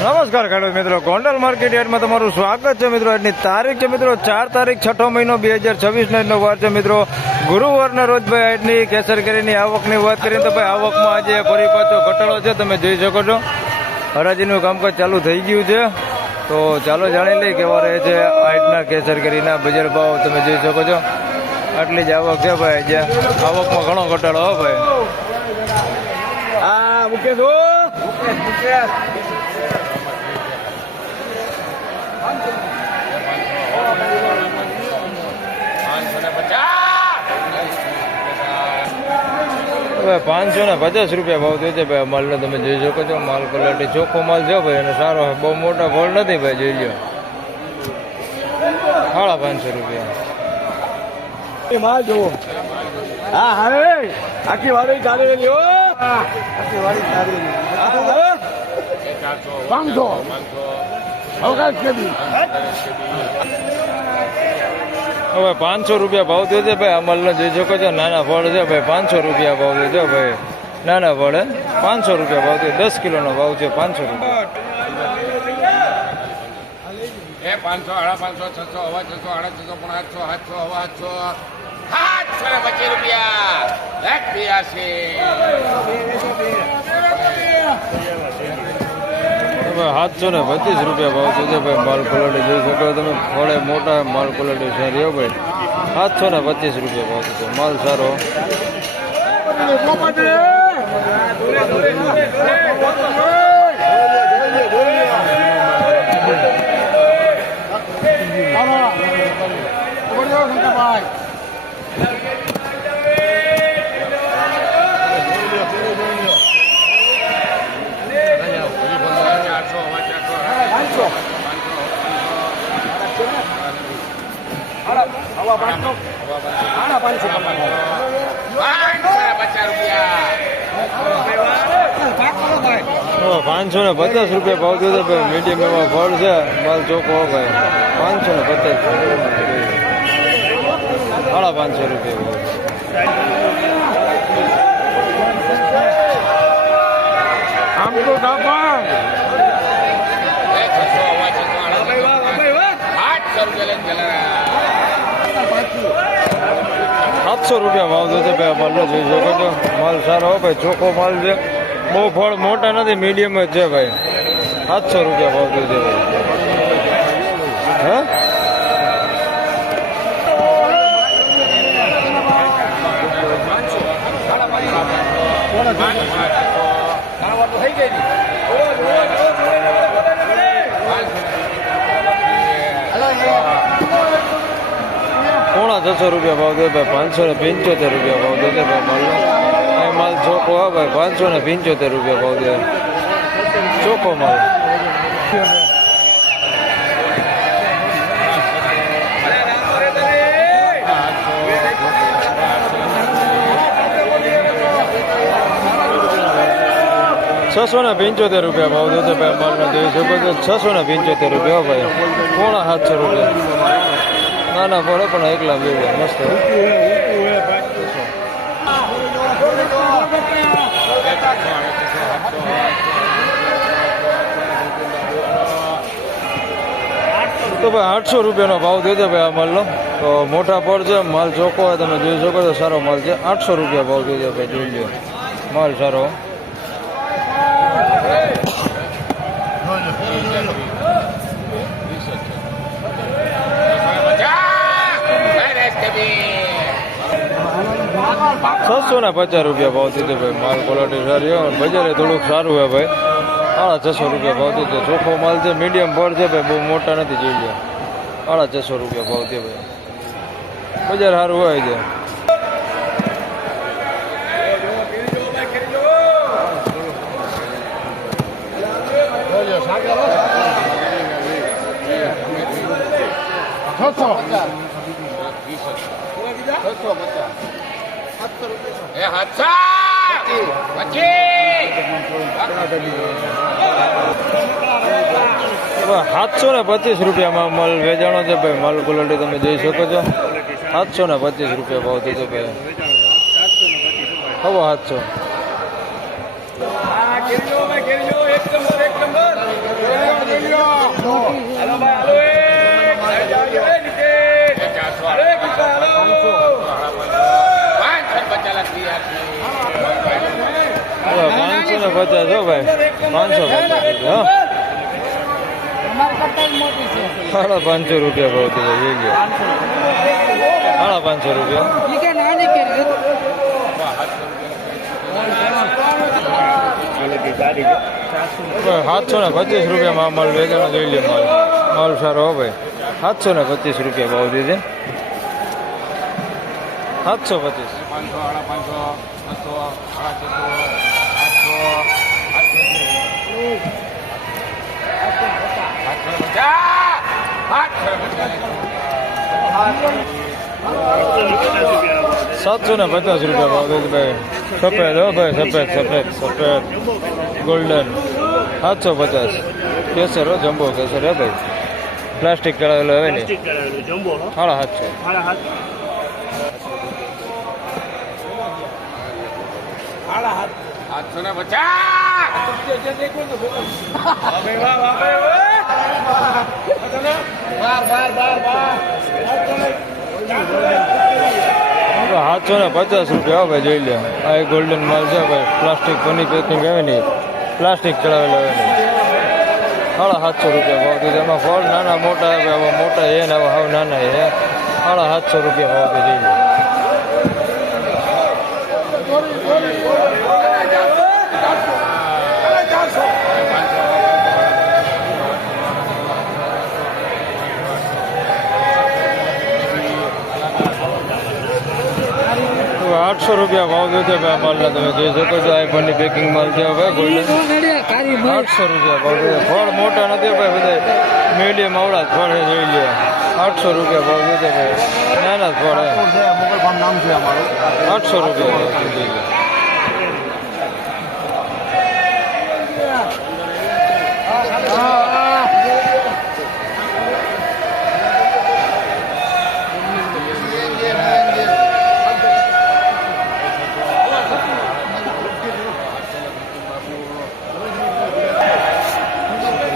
નમસ્કાર ખેડૂત મિત્રો, ગોંડલ માર્કેટ યાર્ડમાં તમારું સ્વાગત છે મિત્રો. આજની તારીખ છે મિત્રો 4 તારીખ 6 મહિનો 2026 આજનો વાર છે મિત્રો ગુરુવારના રોજ. ભાઈ આજની કેસર કેરીની આવકની વાત કરીએ તો ભાઈ આવકમાં આજે ફરી પાછો ઘટાડો છે. તમે જોઈ શકો છો હરાજીનું કામકાજ ચાલુ થઈ ગયું છે. તો ચાલો જાણી લઈએ કેવા રહે છે આજના કેસર કેરીના બજાર ભાવ. તમે જોઈ શકો છો આટલી જ આવક છે ભાઈ. આજે આવકમાં ઘણો ઘટાડો હો ભાઈ. હા મૂકે દો હવે 550 રૂપિયા ભાવ થયો છે ભાઈ માલનો. તમે જોઈ શકો છો માલ ક્વોલિટી ચોખ્ખો માલ છે ભાઈ અને સારો. બહુ મોટા ફળ નથી ભાઈ, જોઈ લો. 550 રૂપિયા માલ જોવો. હા હવે આખી વાળી ચાલે આખી વાળી ચાલે 500 અવકાશ કેવી. હવે 500 રૂપિયા ભાવ થયો છે ભાઈ. અમલનો જોઈ શકો છો નાના ફળ છે ભાઈ. 500 રૂપિયા ભાવ થયો છે ભાઈ. નાના ફળ 500 રૂપિયા ભાવ થયો. 10 કિલોનો ભાવ છે 500 રૂપિયા. 500, 550, 600, 600, 700, 800, 725 રૂપિયા. 725 રૂપિયા ભાવ છે ભાઈ. માલ ક્વોલિટી જોઈ શકો તમે. ફળે મોટા માલ ક્વોલિટી સારી હો ભાઈ. 725 રૂપિયા ભાવ છે. માલ સારો. પાંચસો ને 50 રૂપિયા ભાવ થયો છે મીડિયમ એમાં ફળ છે. માલ ચોખ્ખો ભાઈ. 550 550 રૂપિયા આમ તો દાપા 700 રૂપિયા ભાવ થયો છે ભાઈ. માલ જોઈ શકો છો માલ સારો હો ભાઈ. ચોખ્ખો માલ છે. બહુ ફળ મોટા નથી, મીડિયમ જ છે ભાઈ. 700 રૂપિયા ભાવ થયો છે ભાઈ. હા પોણા 600 રૂપિયા ભાવ થયો ભાઈ. 575 રૂપિયા ભાવ થયો છે ભાઈ માલનો. માલ ચોખ્ખો હા ભાઈ. 575 રૂપિયા ભાવ થયો. ચોખ્ખો માલ. ₹675 રૂપિયા ભાવ થયો ભાઈ માલનો જોઈ શકો છો. 675 રૂપિયા ભાઈ. પોણા 700 રૂપિયા. નાના ફળો પણ એકલા બે મસ્ત. તો ભાઈ 800 રૂપિયાનો ભાવ થયો છે ભાઈ આ માલનો. તો મોટા ફળ છે, માલ ચોખ્ખો હોય. તમે જોઈ શકો છો સારો માલ છે. 800 રૂપિયા ભાવ થયો છે ભાઈ. જોઈ લો માલ સારો. ₹650 રૂપિયા ભાવ થયો ભાઈ. માલ ક્વોલિટી સારી હોય. બજારે થોડુંક સારું હોય ભાઈ. 650 રૂપિયા ભાવ થયો. ચોખ્ખો માલ છે, મીડિયમ ફળ છે ભાઈ. બહુ મોટા નથી. જોઈ લો 650 રૂપિયા ભાવ થયો ભાઈ. બજાર સારું હોય છે. એ 725 રૂપિયામાં માલ વેચાણો છે ભાઈ. માલ ક્વોલિટી તમે જોઈ શકો છો. 725 રૂપિયા ભાવ થયો ભાઈ. હવે 700. 50 હો ભાઈ, 550 રૂપિયા હો. 550 રૂપિયા ભાવ દીધો જોઈ લો, 550 રૂપિયા. ભાઈ 725 રૂપિયામાં માલ વેચાણો જોઈ લે, માલ સારો હો ભાઈ. 725 રૂપિયા ભાવ દીધે, 725. 750 રૂપિયા ભાવ દીધો ભાઈ. સફેદ હો ભાઈ, સફેદ ગોલ્ડન 750. કેસર હો, જમ્બો કેસર હે ભાઈ, પ્લાસ્ટિક કરાવેલો હવે ને, 750. સાતસો ને 50 રૂપિયા ભાઈ જોઈ લે. આ એક ગોલ્ડન માલ છે ભાઈ, પ્લાસ્ટિક પની પેકિંગ આવે ને, પ્લાસ્ટિક ચડાવેલો આવે ને, 750 રૂપિયા ભાવ દીધો. એમાં ફળ નાના મોટા આવે, આવા મોટા એ ને આવા હાવ નાના એ, 750 રૂપિયા ભાવ જોઈ લે. ₹800 ભાવ દીધો ભાઈ માલના, તમે જોઈ શકો છો. આઈફોનની પેકિંગ માલ છે ભાઈ, ગોલ્ડન 800 રૂપિયા ભાવ દીધો. ફળ મોટા નથી ભાઈ, બધા મીડિયમ આવડા ફળ છે જોઈ લે. 800 રૂપિયા ભાવ દીધો ભાઈ, નાના ફળ હે, નામ છે અમારું. 800 રૂપિયા ભાવ જોઈ લે.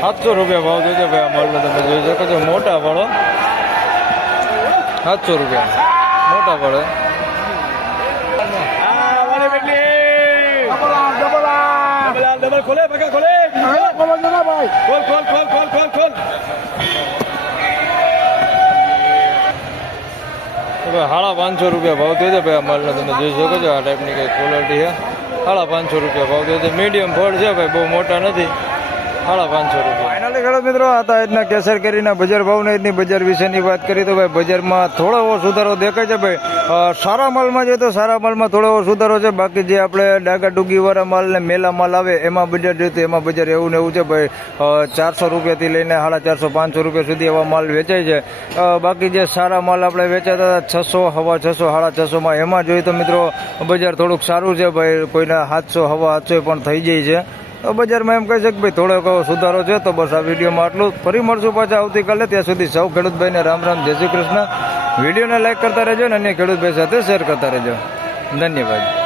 ₹700 ભાવ દેજો ભાઈ. આ માલમાં તમે જોઈ શકો છો, મોટા ફળો 700 રૂપિયા, મોટા ફળો. ₹550 ભાવ દેજો ભાઈ. આ માલના તમે જોઈ શકો છો, આ ટાઈપની કઈ ક્વોલિટી છે. ₹550 ભાવ દેજો. મીડિયમ ફળ છે ભાઈ, બહુ મોટા નથી. 550 રૂપિયા. ફાઇનલી ખેડૂત મિત્રો, આ હતા આજના કેસર કેરીના બજાર ભાવને આજની બજાર વિશેની વાત કરી તો ભાઈ બજારમાં થોડો એવો સુધારો દેખાય છે ભાઈ. સારા માલમાં જોઈએ તો સારા માલમાં થોડો એવો સુધારો છે. બાકી જે આપણે ડાગા ડુગીવાળા માલ ને મેલા માલ આવે એમાં બજાર જોઈએ તો એમાં બજાર એવું ને એવું છે ભાઈ. 400 રૂપિયાથી લઈને 450 500 રૂપિયા સુધી એવા માલ વેચાય છે. બાકી જે સારા માલ આપણે વેચાતા હતા 600 650 650 એમાં જોઈએ તો મિત્રો બજાર થોડુંક સારું છે ભાઈ. કોઈના 700 750 પણ થઈ જાય છે. બજારમાં એમ કહી શકે ભાઈ થોડોક સુધારો છે. તો બસ આ વિડીયોમાં આટલું. ફરી મળશું પાછા આવતીકાલે. ત્યાં સુધી સૌ ખેડૂતભાઈને રામ રામ, જય શ્રી કૃષ્ણ. વિડીયોને લાઈક કરતા રહેજો ને અન્ય ખેડૂતભાઈ સાથે શેર કરતા રહેજો. ધન્યવાદ.